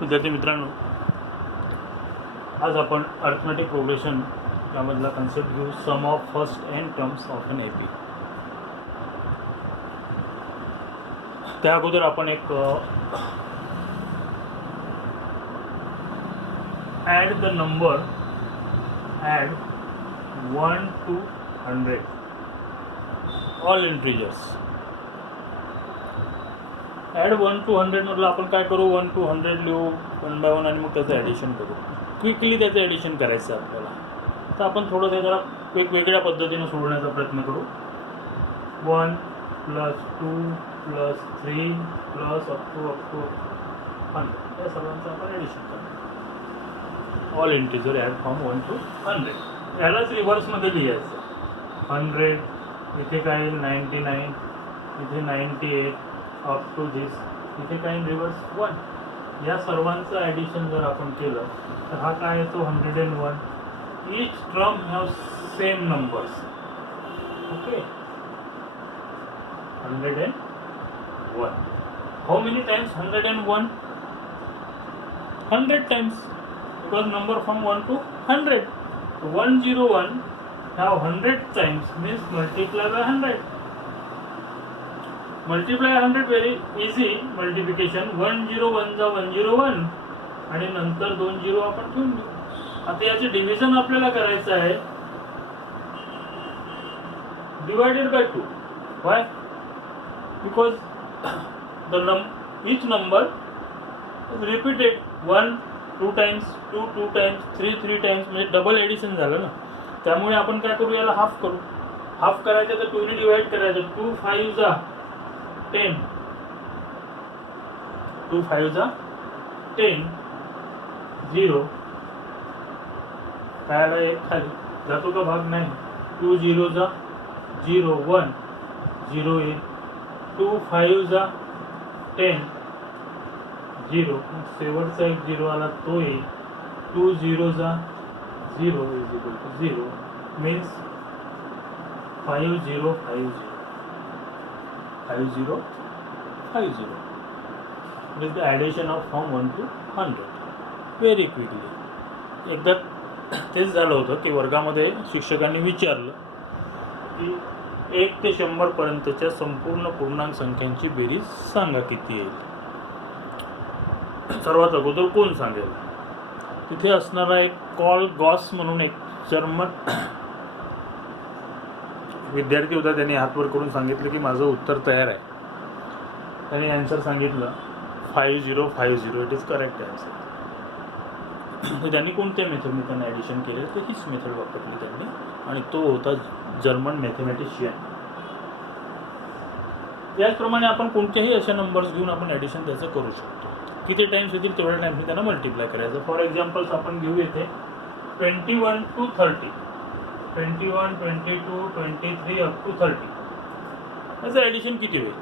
विद्यार्थी मित्रांनो, आज आपण अर्थमॅटिक प्रोग्रेशन यामधला कन्सेप्ट घेऊ, sum of first n terms of an AP. त्या अगोदर आपण एक add the number, add 1 to 100 all integers. Add 1 to 100 म्हटलं आपण काय करू, 1 to 100 लिहू 1 by 1 आणि मग त्याचं ॲडिशन करू. क्विकली त्याचं ॲडिशन करायचं आहे आपल्याला. तर आपण थोडं ते जरा वेगवेगळ्या पद्धतीने सोडवण्याचा प्रयत्न करू. 1 + 2 + 3 + up to 100 या सर्वांचं आपण ॲडिशन करू. All integer add from 1 to 100. यालाच रिव्हर्समध्ये लिहायचं. 100 इथे काय 99, इथे 98 अप टू दिस, इथे काय रिव्हर्स 1. या सर्वांचं ॲडिशन जर आपण केलं तर हा काय येतो 101. Each term have same numbers. Okay, 101. How many times 101? 100 times, because number from 1 to 100. 101 have 100 times means multiply by 100. Multiply 100 very easy multiplication. 101 जा 101 आणि नंतर 2 0 आपण ठेवून देऊ. आता याचे डिव्हिजन आपल्याला करायचं आहे divided by 2. Why? Because each number is repeated. 1 2 times, 2 2 times, 3 3 times, म्हणजे डबल एडिशन झालं ना. त्यामुळे आपण काय करू, याला हाफ करू. हाफ करायचं तर 2 ने डिवाइड करायचं. 2 5 जा 10, 2 5 जा 10, 0 त्याला एक खाली जातो का भाग? नाही. 2 0 जा 0 1 0 1. 2 5 जा 10 0, शेवटचा एक 0 आला तो येईल. 2 0 जा 0 is equal to 0 means 5 0 5 0 5 0 5 0 with the addition of from 1 to 100 very quickly. एकदा तेच झालं होतं की वर्गामध्ये शिक्षकांनी विचारलं की 1 ते 100 पर्यंतच्या संपूर्ण पूर्णांक संख्यांची बेरीज सांगा किती येईल. सर्वात अगोदर कोण सांगेल? तिथे असणारा एक कॉल गॉस म्हणून एक जर्मन विद्यार्थी होता. त्यांनी हातवर करून सांगितलं की माझं उत्तर तयार आहे. त्यांनी आन्सर सांगितलं 5050. It is correct answer. तर त्यांनी कोणत्या मेथडने त्यांना ॲडिशन केलं तर हीच मेथड वापरली त्यांनी, आणि तो होता जर्मन मॅथमॅटिशियन. याचप्रमाणे आपण कोणत्याही अशा नंबर्स घेऊन आपण ॲडिशन त्याचं करू शकतो. किती टाइम्स येतील तेवढ्या टाइम्सने त्यांना मल्टिप्लाय करायचं. फॉर एक्झाम्पल्स आपण घेऊ इथे 21 to 30, 21 22 23 अप टू 30. याचं ॲडिशन किती होईल?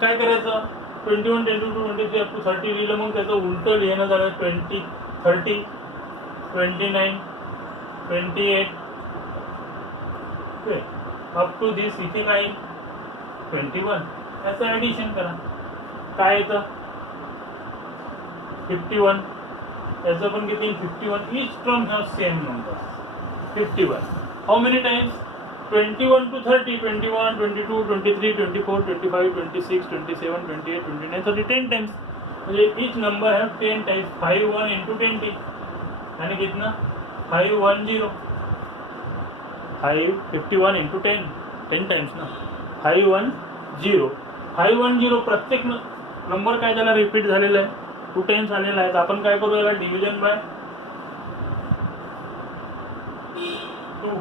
काय करायचं? 21 22 23 अप टू 30 लिहिलं, मग त्याचं उलटं लिहिणं झालं 20 30 29 28 ओके अप टू दिस. इथे काय 21. याचं ॲडिशन करा. काय येतं 51. याचं पण किती 51. Each term have same number 51. How many times? 21 to 30, 21 22 23 24 25 26 27 28 29 30 10 times. म्हणजे each number have 10 times. 51 into 20 आणि कितना 510. 51 into 10 10 टाइम्स ना. 510 510. प्रत्येक नंबर काय त्याला रिपीट झालेला आहे, 2 टाइम्स आलेला आहे. तर आपण काय करू, याला डिव्हिजन बाय 2.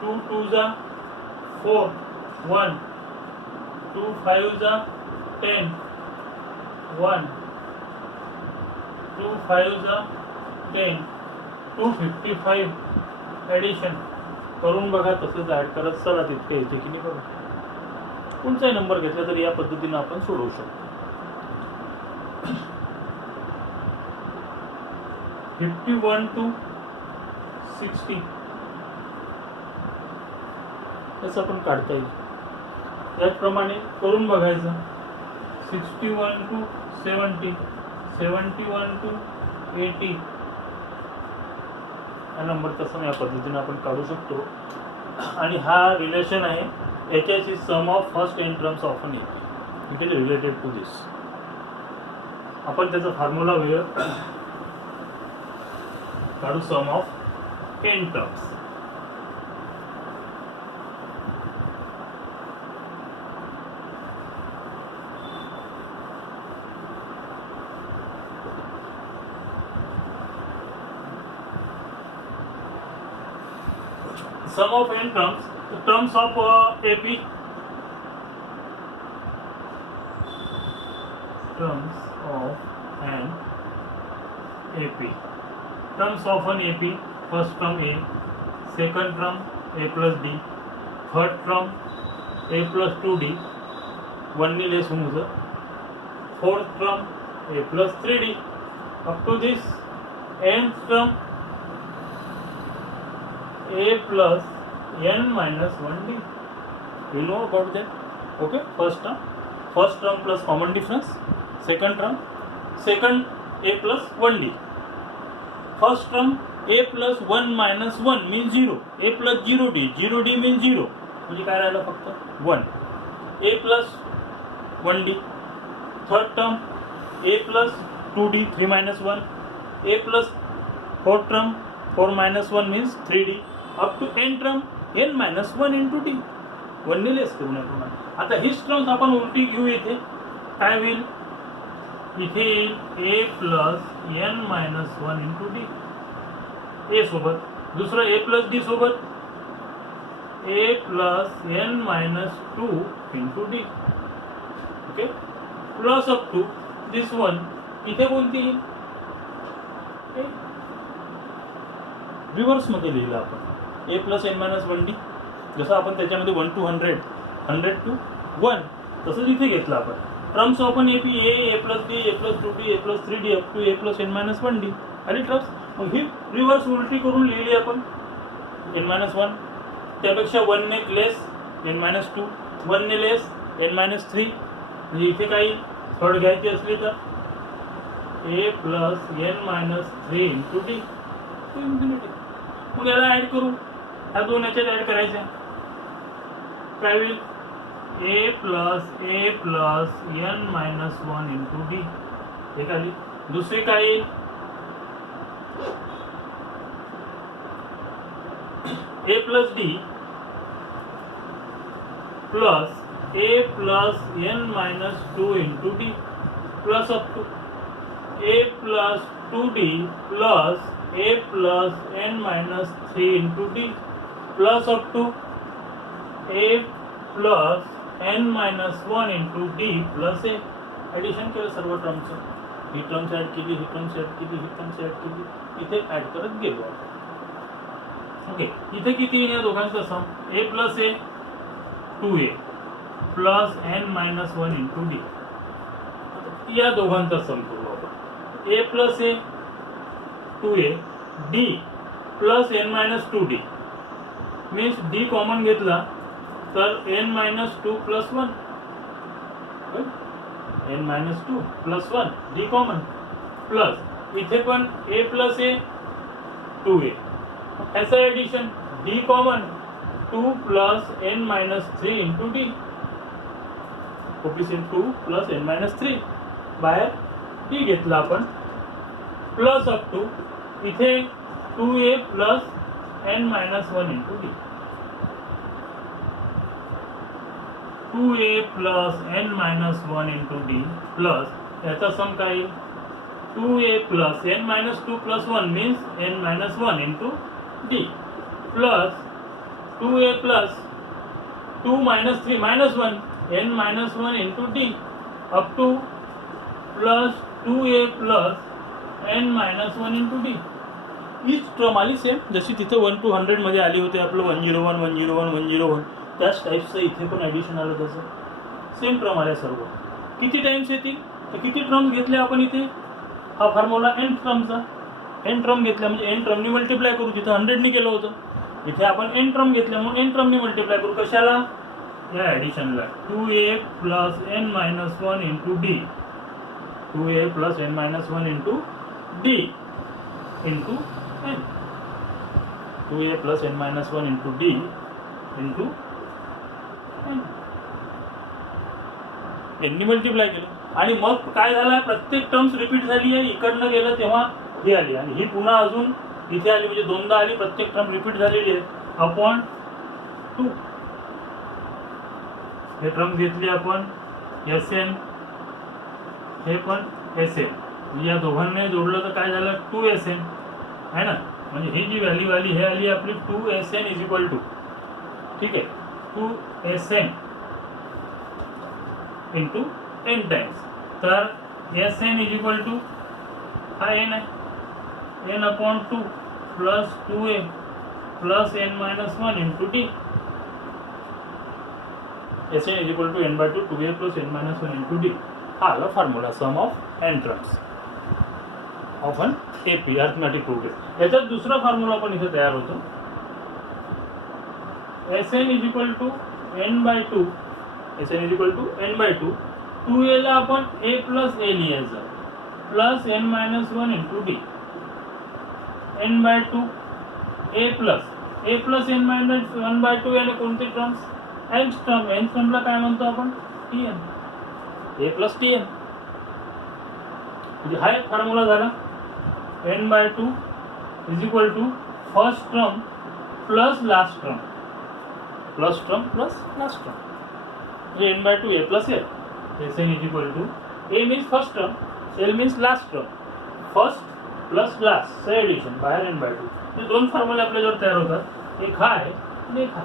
2 2 जा 4 1. 2 5 जा 10 1. 2 5 जा 10 255. ॲडिशन करून बघा. तसंच ॲड करत चला. तितकं येते की नाही बघा. कोणताही नंबर घेतला तरी या पद्धतीनं आपण सोडवू शकतो. 51 to 60 याचं आपण काढता येईल. त्याचप्रमाणे करून बघायचं. 61 to 70, 71 to 80 हा नंबर तसं या पद्धतीने आपण काढू शकतो. आणि हा रिलेशन आहे HS is sum of first n terms of N AP. It is related to this. आपण त्याचा फॉर्म्युला वेळ काढू. Sum of n terms. Sum of n terms, the terms of AP, terms of an AP, terms of an AP, first term A, second term A plus D, third term A plus 2D, 1 ni less होऊन fourth term A plus 3D, up to this nth term A plus n minus 1D. You know about that? Okay. First term plus common difference. Second term, second A plus 1D. First term A plus 1 minus 1 means 0. A plus 0D. 0D means 0. म्हणजे काय राहिलं फक्त 1. A plus 1D. Third term A plus 2D. 3 minus 1. A plus fourth term 4 minus 1 means 3D. Up to n term n minus 1 into D. 1 ने लेस करू नये. आता हीच terms आपण उलटी घेऊ. इथे काय होईल? इथे येईल a plus n minus 1 into D A सोबत. दुसरं a प्लस डी सोबत a plus n minus 2 into D. Okay. Plus up to this one. इथे कोणती येईल? रिव्हर्स मध्ये लिहिलं आपण A plus n minus 1D. जसं आपण त्याच्यामध्ये 1 to 100, 100 to 1 तसंच इथे घेतलं आपण. Terms of N AP A plus D, A plus 2D, A plus 3D up to A plus n minus 1D. आणि टर्म्स मग ही रिव्हर्स उलटी करून लिहिली आपण. n मायनस 1 त्यापेक्षा 1 ने लेस n मायनस 2, 1 ने लेस n मायनस 3. म्हणजे इथे काही थर्ड घ्यायची असली तर A plus n minus 3 into D. मग याला ऍड करू. ह्या दोन याच्यात ऍड करायचे. काय होईल? A plus n minus 1 into D. हे खाली. दुसरी काय येईल? A plus D plus A plus n minus 2 into D plus up to A plus 2D plus A plus n minus 3 into D plus up to A plus n minus 1 into D plus A. Addition केलं सर्व टर्मचं. ही terms add केली, ही terms add केली, ही terms add केली. इथे add करत गेलो. Okay. इथे किती येईल या दोघांचा sum? A plus A 2A plus n minus 1 into D. या दोघांचा सम करू आपण. A plus A 2A D plus n minus 2D means D common घेतला तर n minus 2 plus 1. n minus 2 plus 1 D common plus इथे पण A plus A 2A. ऐसा addition D common 2 plus n minus 3 into D. Coefficient 2 plus n minus 3. बाहेर D घेतला आपण plus up to इथे 2A plus n minus 1 into D. 2A plus n minus 1 into D plus याचा सम काय येईल? 2A plus n minus 2 plus 1 means n minus 1 into D plus 2A plus 2 minus 3 minus 1 n minus 1 into D up two plus 2A plus n minus 1 into D. हीच term आली same जशी तिथे 1 to 100 मध्ये आली होती आपलं 101, 101, 101. त्याच टाईपचं इथे पण ॲडिशन आलं तसं सेम टर्म आल्या सर्व. किती टाइम्स येतील तर किती टर्म्स घेतले आपण इथे? हा फॉर्म्युला n टर्मचा. n टर्म घेतल्या म्हणजे n टर्मनी मल्टिप्लाय करू. तिथं 100 ने केलं होतं. इथे आपण n टर्म घेतल्या म्हणून n टर्मनी मल्टिप्लाय करू. कशाला? या ॲडिशनला 2a plus n minus 1 into D, 2a plus n minus 1 into D into n, 2a plus n minus 1 into D into n, यांनी मल्टिप्लाय केलं आणि मग काय झालं, प्रत्येक टर्म्स रिपीट झाली आहे, इकडनं गेलं तेव्हा ही आली आणि ही पुन्हा अजून इथे आली, म्हणजे दोनदा आली, प्रत्येक टर्म रिपीट झालेली आहे अपॉन 2. हे टर्म घेतली आपण Sn, हे पण Sn, या दोघांनी जोडलं तर काय झालं 2Sn आहे ना, म्हणजे ही जी व्हॅल्यू आली हे आली आपली 2Sn इज इक्वल टू, ठीक आहे, 2Sn इंटू n टाइम्स. तर Sn इज इक्वल टू हा n आहे, n upon 2 plus 2a plus n minus 1 into D. Sn is equal to n by 2 2a plus n minus 1 into D. हा आला formula sum of n terms of an AP arithmetic progress. याच्यात दुसरा formula पण इथे तयार होतो. Sn is equal to n by 2, Sn is equal to n by 2, 2a ला आपण a प्लस a लिहायचं plus n minus 1 into D, n by 2 a plus n minus 1 by 2 याने कोणते टर्म्स, nth टर्मला काय म्हणतो आपण tn, a प्लस tn. म्हणजे हा एक फॉर्म्युला झाला n by 2 is equal to first term plus last term, plus term plus last term, म्हणजे n by 2 a plus l. Sn is equal to a means first term, l means last term, first plus last चे addition बाहेर n by 2. हे दोन फॉर्म्युले आपल्याजवळ तयार होतात, एक हा आहे आणि एक हा.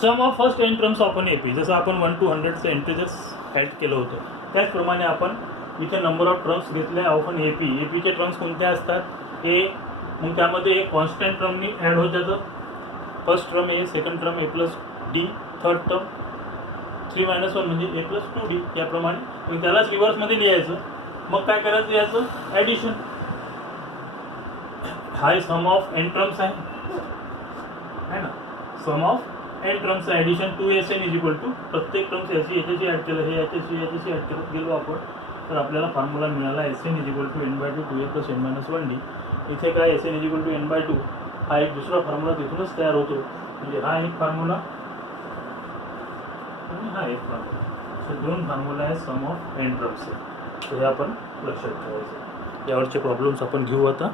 Sum of first n terms of an AP, जसं आपण 1 to 100 चं इंटिजर्स ॲड केलं होतं त्याचप्रमाणे आपण इथे नंबर ऑफ टर्म्स घेतले ऑफ अन AP. APचे टर्म्स कोणते असतात, a, मग त्यामध्ये एक कॉन्स्टंट टर्मनी ॲड होत जातं, first term a, second term a plus D, third term 3 minus 1 म्हणजे a प्लस 2d, याप्रमाणे. मग त्यालाच रिव्हर्समध्ये लिहायचं. मग काय करायचं याचं ॲडिशन. हा सम ऑफ n टर्म्स आहे ना, sum of n terms addition 2Sn is equal to प्रत्येक टर्म्स याच्याशी ॲड केलं, हे याच्याशी ॲड करत गेलो आपण, तर आपल्याला फॉर्म्युला मिळाला Sn is equal to n by 2 2a plus n minus 1d. इथे काय Sn is equal to n by 2 हा एक दुसरा फॉर्म्युला तिथूनच तयार होतो, म्हणजे हा एक फॉर्म्युला आणि हा एक फॉर्म्युला, असे दोन फॉर्म्युला आहे सम ऑफ n टर्म्सचे. हे आपण लक्षात ठेवायचं. यावरचे प्रॉब्लेम्स आपण घेऊ आता.